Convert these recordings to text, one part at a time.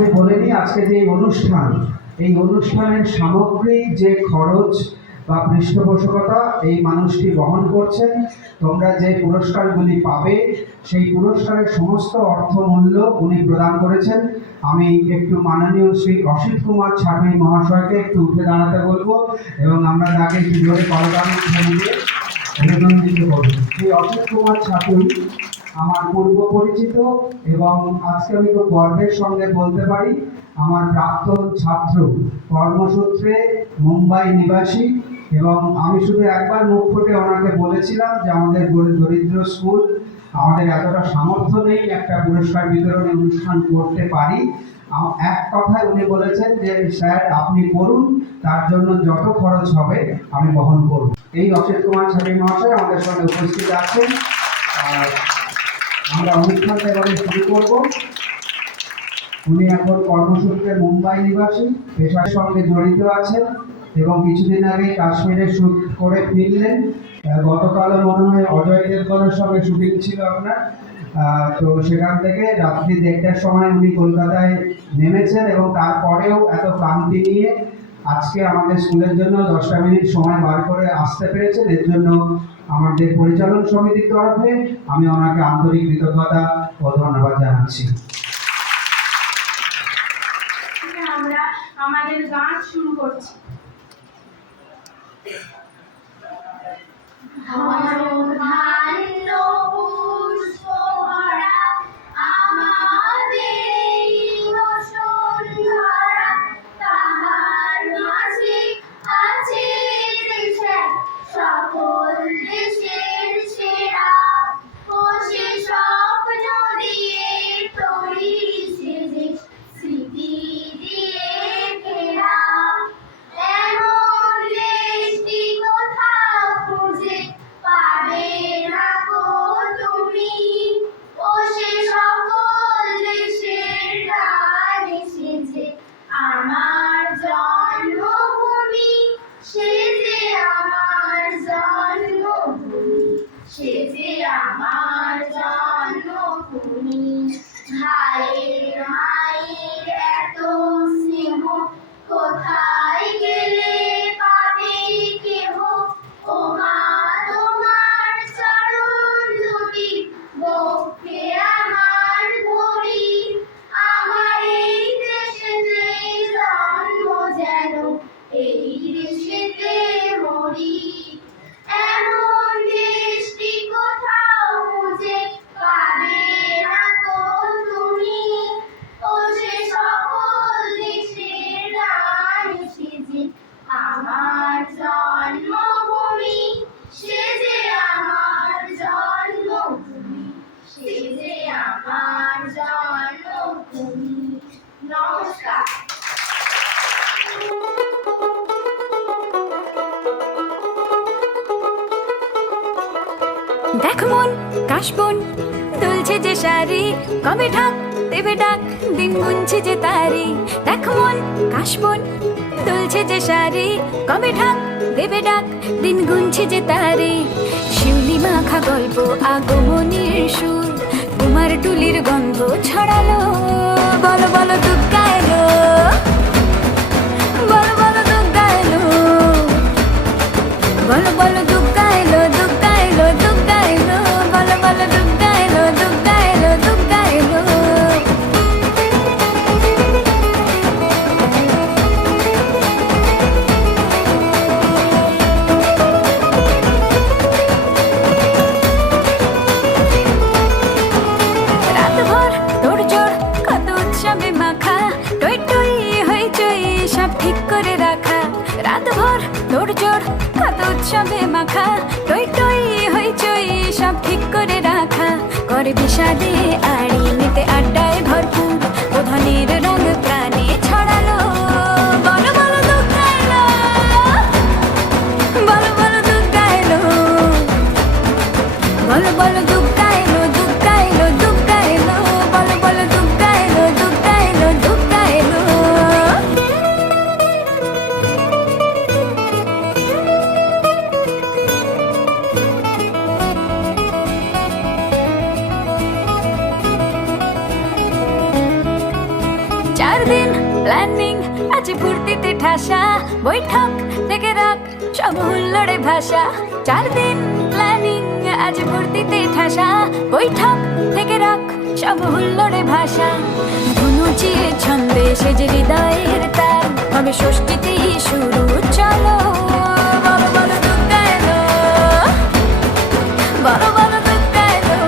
প্রথমে বলে নিই, আজকে যে অনুষ্ঠান, এই অনুষ্ঠানের সামগ্রিক যে খরচ বা পৃষ্ঠপোষকতা এই মানুষটি বহন করছেন। তোমরা যে পুরস্কারগুলি পাবে সেই পুরস্কারের সমস্ত অর্থমূল্য উনি প্রদান করেছেন। আমি একটু মাননীয় শ্রী অসিত কুমার ছাটুই মহাশয়কে একটু উঠে দাঁড়াতে বলবো এবং আমরা তাকে একটু জোরে করতালি দিয়ে অভিনন্দিত করব। শ্রী অসিত কুমার ছাটুই আমার পূর্ব পরিচিত এবং আজকে আমি খুব গর্বের সঙ্গে বলতে পারি আমার প্রাক্তন ছাত্র, কর্মসূত্রে মুম্বাই নিবাসী। এবং আমি শুধু একবার মুখ ফুটে ওনাকে বলেছিলাম যে আমাদের দরিদ্র স্কুল, আমাদের এতটা সামর্থ্য নেই একটা পুরস্কার বিতরণী অনুষ্ঠান করতে পারি। এক কথায় উনি বলেছেন যে স্যার আপনি করুন, তার জন্য যত খরচ হবে আমি বহন করব। এই অসিত কুমার ছাটুই মহাশয় আমাদের সঙ্গে উপস্থিত আছেন। আমরা অনুষ্ঠানটা এবারে শুরু করব। উনি এখন কর্মসূত্রে মুম্বাই নিবাসী, পেশার সঙ্গে জড়িত আছেন এবং কিছুদিন আগে কাশ্মীরে শুট করে ফিরলেন। গতকালও মনে হয় অজয় দেবগনের সঙ্গে শুটিং ছিল আপনার, তো সেখান থেকে রাত্রি 1টার সময় উনি কলকাতায় নেমেছেন এবং তারপরেও এত ক্লান্তি নিয়ে আজকে আমাদের স্কুলের জন্য 10টা মিনিট সময় বার করে আসতে পেরেছেন। এর জন্য আমাদের পরিচালন সমিতির তরফে আমি ওনাকে আন্তরিক কৃতজ্ঞতা ও ধন্যবাদ জানাচ্ছি। আমরা আমাদের গান শুরু করছি। দেখ মন কাশবন দুলছে যে শাড়ি, কবে ঢাক দেবে ডাক দিন গুনছে যে তারি। দেখ মন কাশবন দুলছে যে শাড়ি, কবে ঢাক দেবে ডাক দিন গুনছে যে তারি। শিউলি মাখা গল্প আগমনীর সুর, কুমার টুলির গন্ধ ছড়ালো। বলো বলো দুর্গা এলো, বলো বলো দুর্গা এলো, বলো বলো দুর্গা এলো, দুর্গা এলো, দুর্গা এলো, বলো বলো দুর্গা এলো, দুর্গা এলো, দুর্গা এলো। রাতভর তোড়জোড় কত উৎসবে মাখা, টই টই হইচই সব ঠিক করে রাখা। রাতভর তোড়জোড় কত উৎসবে মাখা, টই টই হইচই সব ঠিক করে রাখা। করে বিষাদে আড়ি মেতে আড্ডায় ভরপুর, প্রধানের রঙ প্রাণে ছড়ালো। বলো বলো দুর্গা এলো, বলো বলো দুর্গা এলো, বলো বলো দুর্গা এলো, দুর্গা এলো, দুর্গা এলো, বলো বলো দুর্গা এলো, দুর্গা এলো, দুর্গা এলো। 4 দিন প্ল্যানিং আছে ফুর্তিতে ঠাসা, বৈঠক থেকে রাখ সব হুল্লোড়ে ভাষা। 4 দিন প্ল্যানিং আজ ফুর্তিতে ঠাসা, বৈঠক থেকে রাখ সব হুল্লোড়ে ভাষা। ধনুচিয়ে ছন্দে সেজে হৃদয়ের তার, হবে ষষ্ঠীতেই শুরু। চলো বলো বলো দুর্গা এলো, বলো বলো দুর্গা এলো,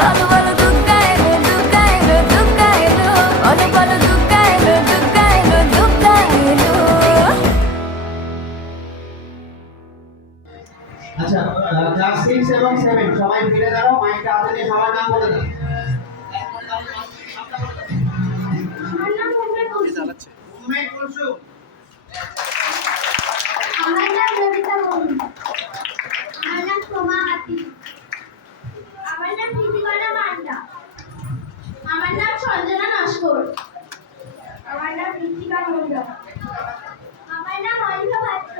বলো বলো দুর্গা এলো, দুর্গা এলো, দুর্গা এলো, বলো বলো দুর্গা এলো, দুর্গা এলো, দুর্গা এলো। আচ্ছা, ক্লাস 6 এবং 7 সবাই ফিরে দাঁড়াও, মাইকটা হাতে নিয়ে সবার নাম বলে দাও। আমার নাম উম্মে কুলসুম। উম্মে কুলসুম। আমার নাম রবিতা মণ্ডল। আমার নাম সোমা হাতি। আমার নাম প্রীতিবালা মান্ডা। আমার নাম সঞ্জনা নস্কর। আমার নাম ঋতিকা মণ্ডল। আমার নাম অনিভা পাত্র।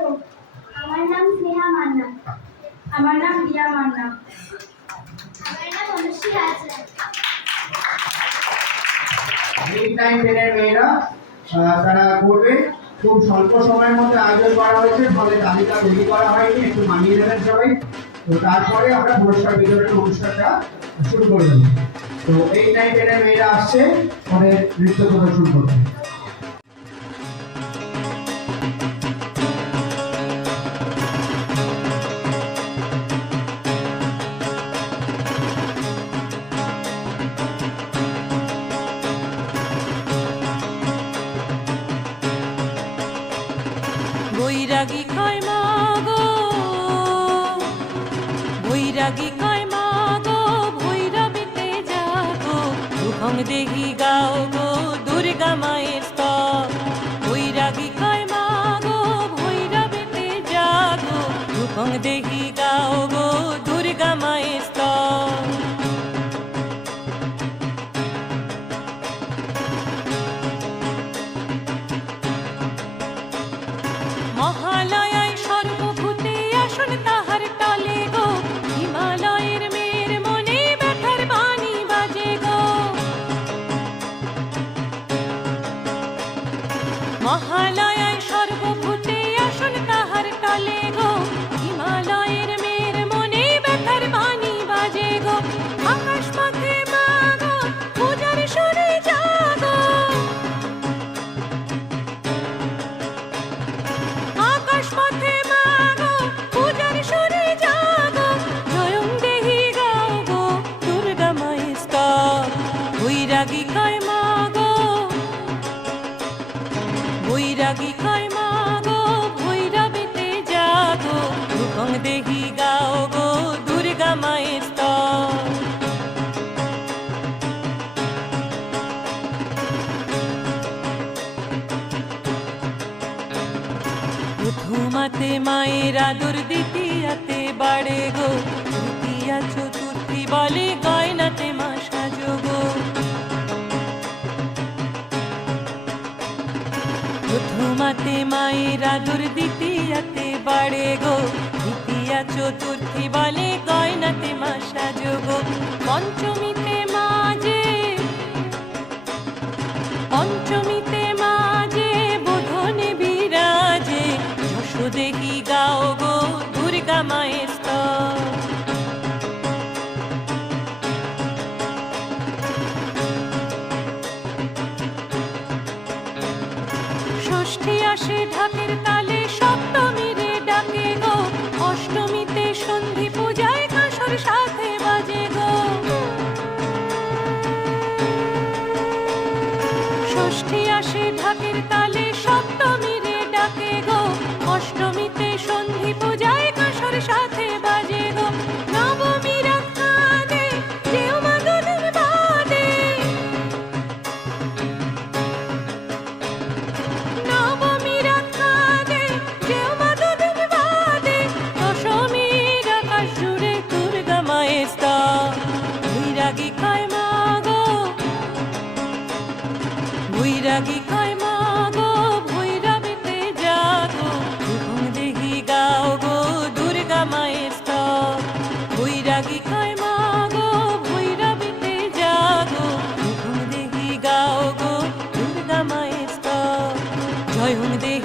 আমার নাম স্নেহা মান্না। আমার নাম রিয়া মান্না। আমার নাম অনুশ্রী রাজরায়। 8, 9, 10 এর মেয়েরা তারা করবে। খুব স্বল্প সময়ের মধ্যে আয়োজন করা হয়েছে, ফলে তালিকা তৈরি করা হয়নি, একটু মানিয়ে নেবেন সবাই। তো তারপরে আমরা পুরস্কার বিতরণের অনুষ্ঠানটা শুরু করে দেবো। তো 8, 9, 10 এর মেয়েরা আসছে, পরে নৃত্য প্রদর্শন করবে। বৈরাগী কয় মাগো, বৈরাগী কয় মাগো, ভৈরবীতে যাগো, রূপং দেহি গাও গো দুর্গা মায়ের স্তব। বৈরাগী কয় মাগো, ভৈরবীতে যাগো, রূপং দেহি গাও গো দুর্গা মায়ের স্তব। মহালয়ায় সর্বভূতে আসন তাহার তলে গো, হিমালয়ের মেয়ের মনে ব্যথার বাণী বাজে গো। মহালয়ায় সর্বভূতে আসন তাহার তলে গো, হিমালয়ের মেয়ের মনে ব্যথার বাণী বাজে গো। আকাশ পথে মাগো পূজার সুরে জাগো, আকাশ পথে মাগো পূজার সুরে জাগো, জয়ং দেহি গাও গো দুর্গা মায়ের স্তব। বৈরাগী কয় মাগো, বৈরাগী কয় মাগো, ভৈরবীতে জাগো, রূপং দেহি গাও গো দুর্গা মায়ের স্তব। প্রথমাতে মায়ের আদর, দ্বিতীয়াতে বাড়ে গো, তৃতীয়া চতুর্থী বলে গয়নাতে মা সাজো গো। প্রথমাতে মায়ের আদর, দ্বিতীয়াতে বাড়ে গো, তৃতীয়া চতুর্থী বলে গয়নাতে মা সাজো গো। পঞ্চমীতে মাঝে, পঞ্চমীতে মাঝে বোধনে বিরাজে, যশোদেহি গাও গো দুর্গা মায়ের স্তব। ষষ্ঠী আসে ঢাকের তালে, সপ্তমীরে ডাকে গো, অষ্টমীতে সন্ধি পূজায় কাঁসর সাথে বাজে গো। ষষ্ঠী আসে ঢাকের তালে, সপ্তমীরে ডাকে গো, অষ্টমীতে সন্ধি পূজায় কাঁসর সাথে বাজে গো। নবমী রাত কাঁদে যেও মা দুদিন বাদে, নবমী রাত কাঁদে যেও মা দুদিন বাদে, দশমীর আকাশ জুড়ে দুর্গা মায়ের স্তব। বৈরাগী কয় মাগো, বৈরাগী কয় মাগো, ভৈরবীতে জাগো, রূপং দেহি গাও গো দুর্গা মায়ের স্তব। বৈরাগী কয় মাগো, ভৈরবীতে জাগো, রূপং দেহি গাও স্বয়ং দেহে